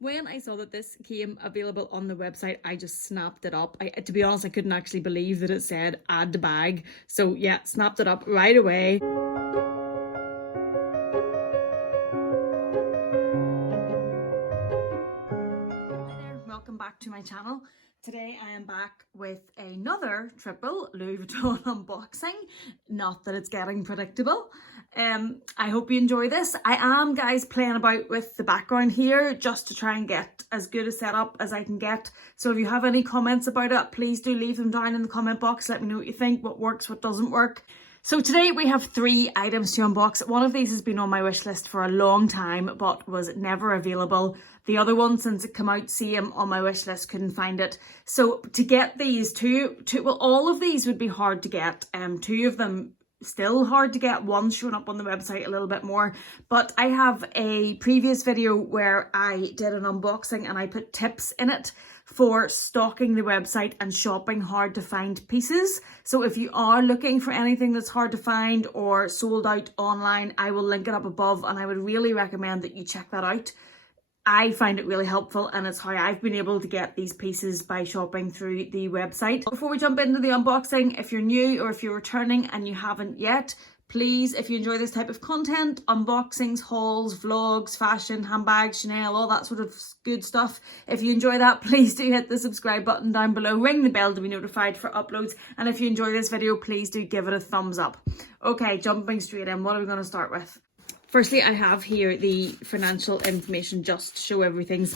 When I saw that this came available on the website, I just snapped it up. To be honest, I couldn't actually believe that it said add to bag. So yeah, snapped it up right away. Welcome back to my channel. Today I am back with another triple Louis Vuitton unboxing. Not that it's getting predictable. I hope you enjoy this. I am, guys, playing about with the background here just to try and get as good a setup as I can get. So if you have any comments about it, please do leave them down in the comment box. Let me know what you think, what works, what doesn't work. So today we have 3 items to unbox. One of these has been on my wish list for a long time, but was never available. The other one, since it came out, same on my wish list, couldn't find it. So to get these well, all of these would be hard to get. 2 of them still hard to get. One showing up on the website a little bit more. But I have a previous video where I did an unboxing and I put tips in it for stalking the website and shopping hard to find pieces. So if you are looking for anything that's hard to find or sold out online, I will link it up above, and I would really recommend that you check that out. I find it really helpful, and it's how I've been able to get these pieces by shopping through the website. Before we jump into the unboxing, if you're new or if you're returning and you haven't yet, please, if you enjoy this type of content, unboxings, hauls, vlogs, fashion, handbags, Chanel, all that sort of good stuff, if you enjoy that, please do hit the subscribe button down below, ring the bell to be notified for uploads, and if you enjoy this video, please do give it a thumbs up. Okay, jumping straight in, what are we going to start with? Firstly, I have here the financial information just to show everything's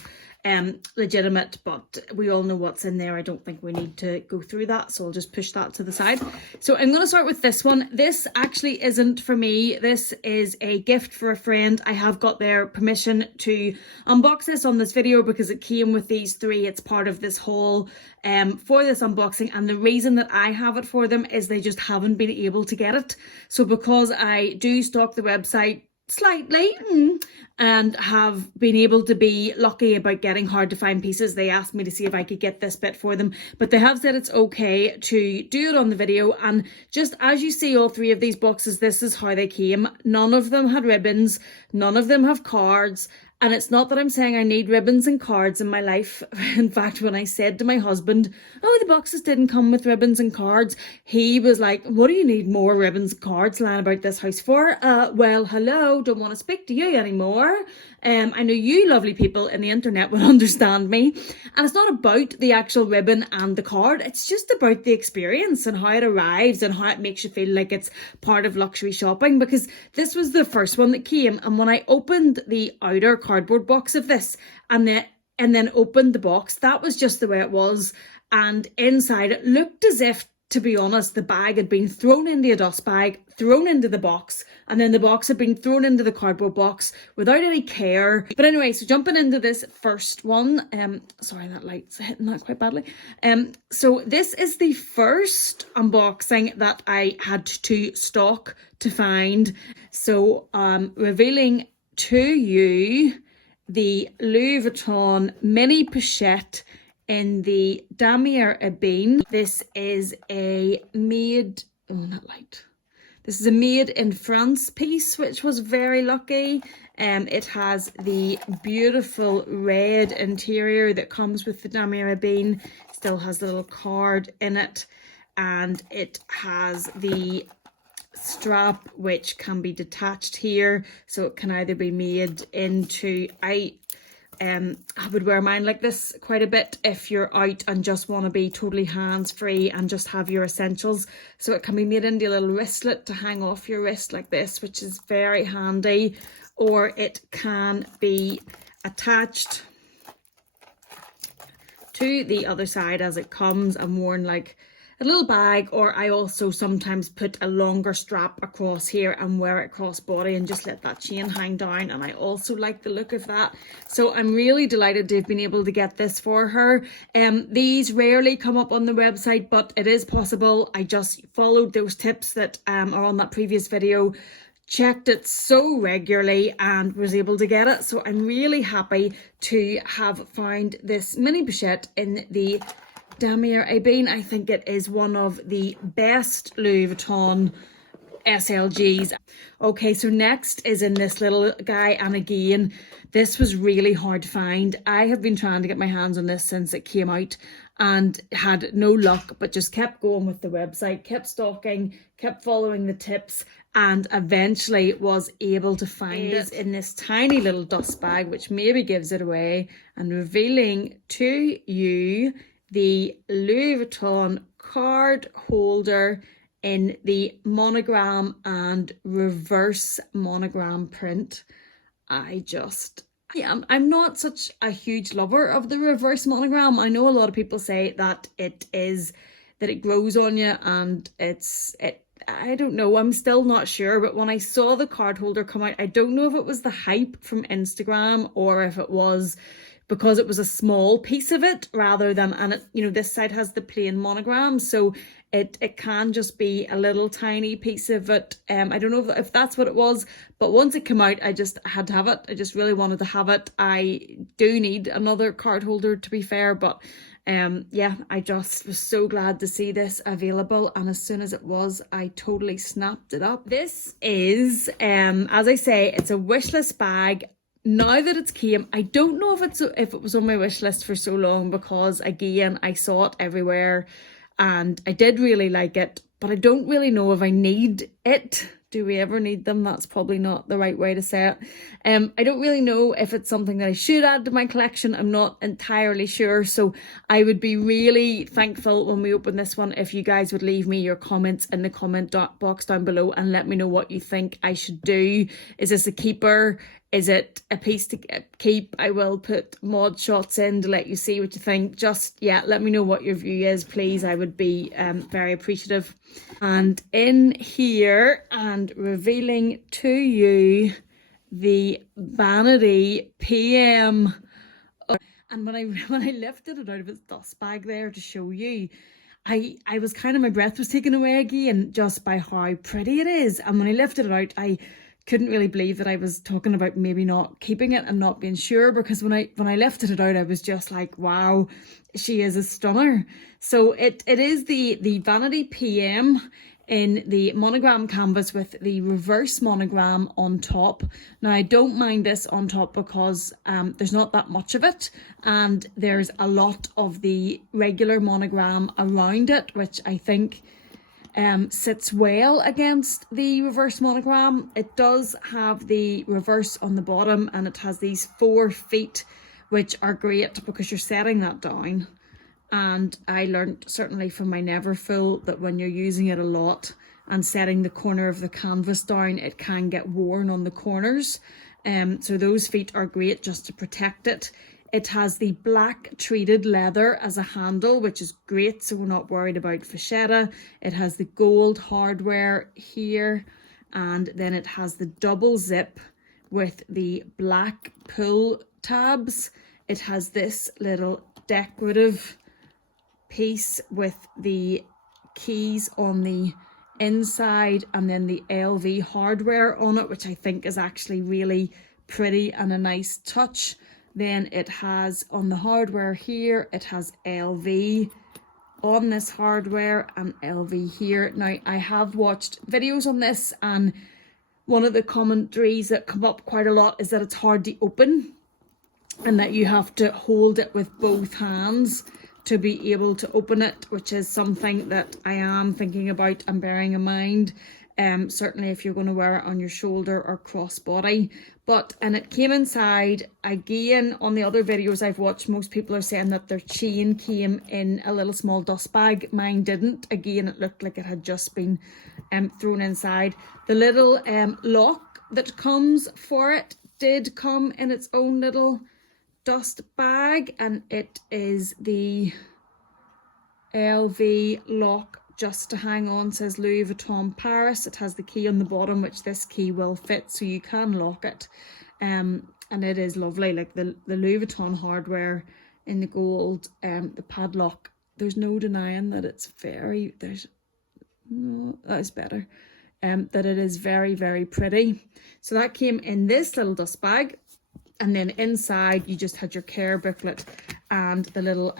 legitimate, but we all know what's in there. I don't think we need to go through that, so I'll just push that to the side. So I'm going to start with this one. This actually isn't for me. This is a gift for a friend. I have got their permission to unbox this on this video because it came with these 3. It's part of this haul for this unboxing, and the reason that I have it for them is they just haven't been able to get it. So because I do stalk the website slightly and have been able to be lucky about getting hard to find pieces, they asked me to see if I could get this bit for them, but they have said it's okay to do it on the video. And just as you see, all 3 of these boxes, this is how they came. None of them had ribbons, none of them have cards. And it's not that I'm saying I need ribbons and cards in my life. In fact, when I said to my husband, oh, the boxes didn't come with ribbons and cards, he was like, what do you need more ribbons and cards lying about this house for? Well, hello, don't want to speak to you anymore. I know you lovely people in the internet would understand me. And it's not about the actual ribbon and the card. It's just about the experience and how it arrives and how it makes you feel like it's part of luxury shopping, because this was the first one that came. And when I opened the outer cardboard box of this and then opened the box, that was just the way it was. And inside it looked as if, to be honest, the bag had been thrown into a dust bag, thrown into the box, and then the box had been thrown into the cardboard box without any care. But anyway, so jumping into this first one, sorry, that light's hitting that quite badly. So this is the first unboxing that I had to stalk to find. So revealing to you the Louis Vuitton mini pochette in the damier ebene. This is a made, this is a made in France piece, which was very lucky. It has the beautiful red interior that comes with the damier ebene. Still has the little card in it, and it has the strap which can be detached here, so it can either be made into, I would wear mine like this quite a bit if you're out and just want to be totally hands-free and just have your essentials. So it can be made into a little wristlet to hang off your wrist like this, which is very handy, or it can be attached to the other side as it comes and worn like a little bag. Or I also sometimes put a longer strap across here and wear it crossbody and just let that chain hang down, and I also like the look of that. So I'm really delighted to have been able to get this for her. These rarely come up on the website, but it is possible. I just followed those tips that are on that previous video, checked it so regularly and was able to get it. So I'm really happy to have found this mini pochette in the damier ebene. I think it is one of the best Louis Vuitton SLGs. Okay, so next is in this little guy, and again, this was really hard to find. I have been trying to get my hands on this since it came out and had no luck, but just kept going with the website, kept stalking, kept following the tips, and eventually was able to find it in this tiny little dust bag, which maybe gives it away, and revealing to you the Louis Vuitton card holder in the monogram and reverse monogram print. I'm not such a huge lover of the reverse monogram. I know a lot of people say that it grows on you, and I don't know, I'm still not sure, but when I saw the card holder come out, I don't know if it was the hype from Instagram or if it was because it was a small piece of it rather than, and it, you know, this side has the plain monogram, so it can just be a little tiny piece of it. I don't know if that's what it was, but once it came out, I just had to have it. I just really wanted to have it. I do need another card holder, to be fair, but yeah, I just was so glad to see this available, and as soon as it was, I totally snapped it up. This is, as I say, it's a wishlist bag. Now that it's came, I don't know if it was on my wish list for so long, because again, I saw it everywhere and I did really like it, but I don't really know if I need it. Do we ever need them? That's probably not the right way to say it. I don't really know if it's something that I should add to my collection. I'm not entirely sure. So I would be really thankful when we open this one if you guys would leave me your comments in the comment box down below and let me know what you think I should do. Is this a keeper? Is it a piece to keep? I will put mod shots in to let you see what you think. Just, yeah, let me know what your view is, please. I would be very appreciative. And in here, and revealing to you the Vanity PM. And when I lifted it out of its dust bag there to show you, I was kind of, my breath was taken away again just by how pretty it is. And when I lifted it out, I couldn't really believe that I was talking about maybe not keeping it and not being sure, because when I lifted it out, I was just like, wow, she is a stunner. So it is the Vanity PM in the monogram canvas with the reverse monogram on top. Now, I don't mind this on top because there's not that much of it, and there's a lot of the regular monogram around it, which I think sits well against the reverse monogram. It does have the reverse on the bottom, and it has these 4 feet, which are great because you're setting that down. And I learned certainly from my Neverfull that when you're using it a lot and setting the corner of the canvas down, it can get worn on the corners. So those feet are great just to protect it. It has the black treated leather as a handle, which is great, so we're not worried about vachetta. It has the gold hardware here, and then it has the double zip with the black pull tabs. It has this little decorative piece with the keys on the inside, and then the LV hardware on it, which I think is actually really pretty and a nice touch. Then it has on the hardware here, it has LV on this hardware and LV here. Now, I have watched videos on this, and one of the commentaries that come up quite a lot is that it's hard to open and that you have to hold it with both hands to be able to open it, which is something that I am thinking about and bearing in mind. Certainly if you're going to wear it on your shoulder or crossbody. And it came inside, again, on the other videos I've watched, most people are saying that their chain came in a little small dust bag. Mine didn't. Again, it looked like it had just been thrown inside. The little lock that comes for it did come in its own little dust bag, and it is the LV lock just to hang on. It says Louis Vuitton Paris. It has the key on the bottom, which this key will fit, so you can lock it. And it is lovely, like the Louis Vuitton hardware in the gold, the padlock. There's no denying that it's very, no, that is better. That it is very, very pretty. So that came in this little dust bag. And then inside you just had your care booklet and the little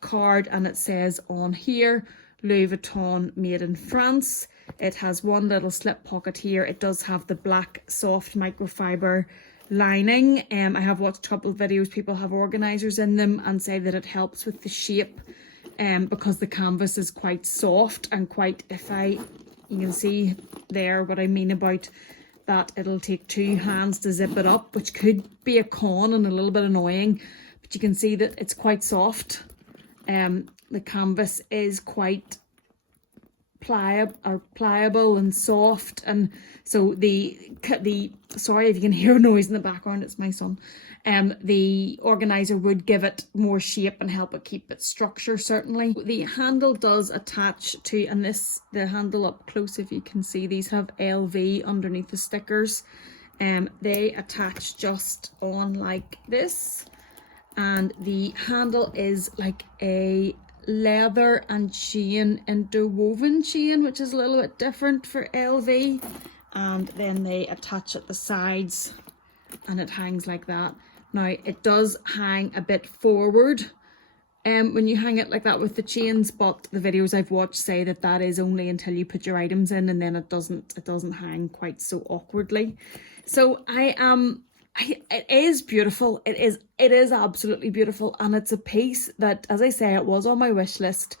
card, and it says on here, Louis Vuitton made in France. It has one little slip pocket here. It does have the black soft microfiber lining. I have watched a couple of videos, people have organisers in them and say that it helps with the shape because the canvas is quite soft and quite, you can see there what I mean about that it'll take 2 hands to zip it up, which could be a con and a little bit annoying, but you can see that it's quite soft. The canvas is quite pliable and soft, and so the sorry if you can hear a noise in the background, it's my son. The organizer would give it more shape and help it keep its structure. Certainly the handle does attach to, and the handle up close, if you can see, these have LV underneath the stickers. They attach just on like this, and the handle is like a leather and chain interwoven chain, which is a little bit different for LV, and then they attach at the sides and it hangs like that. Now it does hang a bit forward when you hang it like that with the chains, but the videos I've watched say that that is only until you put your items in, and then it doesn't hang quite so awkwardly. So it is beautiful. It is absolutely beautiful, and it's a piece that, as I say, it was on my wish list.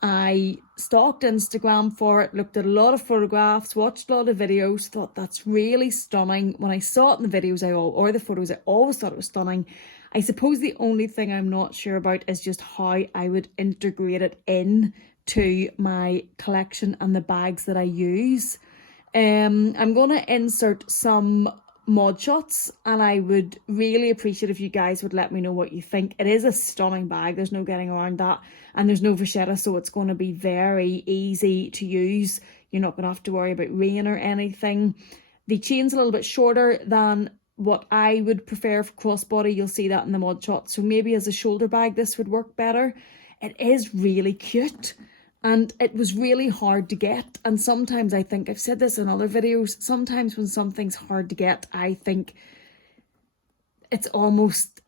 I stalked Instagram for it, looked at a lot of photographs, watched a lot of videos, thought that's really stunning. When I saw it in the videos or the photos, I always thought it was stunning. I suppose the only thing I'm not sure about is just how I would integrate it in to my collection and the bags that I use. I'm going to insert some mod shots, and I would really appreciate if you guys would let me know what you think. It is a stunning bag, there's no getting around that, and there's no vachetta, so it's going to be very easy to use. You're not going to have to worry about rain or anything. The chain's a little bit shorter than what I would prefer for crossbody. You'll see that in the mod shot, so maybe as a shoulder bag this would work better. It is really cute, and it was really hard to get, and sometimes I think, I've said this in other videos, sometimes when something's hard to get, I think it's almost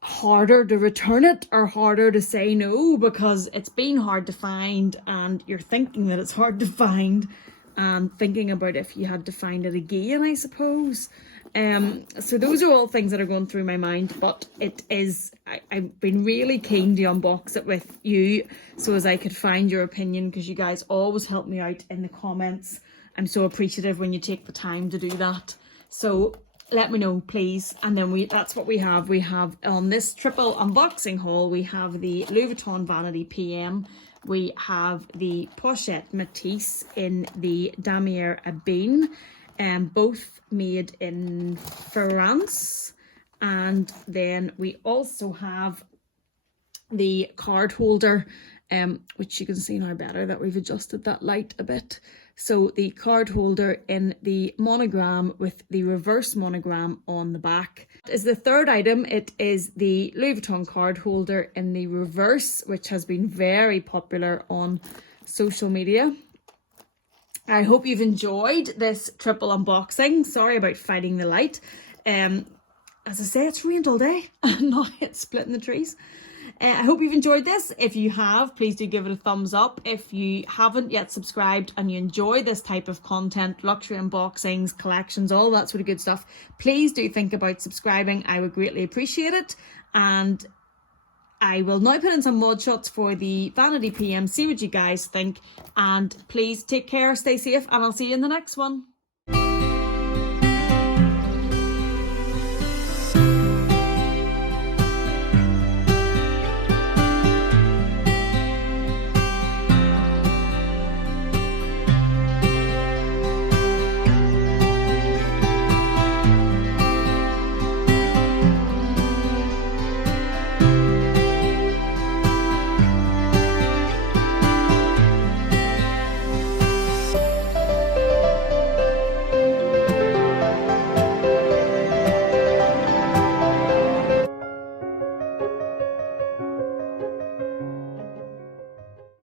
harder to return it or harder to say no, because it's been hard to find and you're thinking that it's hard to find and thinking about if you had to find it again, I suppose. So those are all things that are going through my mind, but it is, I've been really keen to unbox it with you so as I could find your opinion, because you guys always help me out in the comments. I'm so appreciative when you take the time to do that. So let me know, please. And then that's what we have. We have on this triple unboxing haul, we have the Louis Vuitton Vanity PM. We have the Pochette Matisse in the Damier Ebene. Both made in France, and then we also have the card holder, which you can see now better that we've adjusted that light a bit. So the card holder in the monogram with the reverse monogram on the back is the third item. It is the Louis Vuitton card holder in the reverse, which has been very popular on social media. I hope you've enjoyed this triple unboxing. Sorry about fighting the light. As I say, it's rained all day and now it's splitting the trees. I hope you've enjoyed this. If you have, please do give it a thumbs up. If you haven't yet subscribed and you enjoy this type of content, luxury unboxings, collections, all that sort of good stuff, please do think about subscribing. I would greatly appreciate it. And I will now put in some mod shots for the Vanity PM, see what you guys think, and please take care, stay safe, and I'll see you in the next one.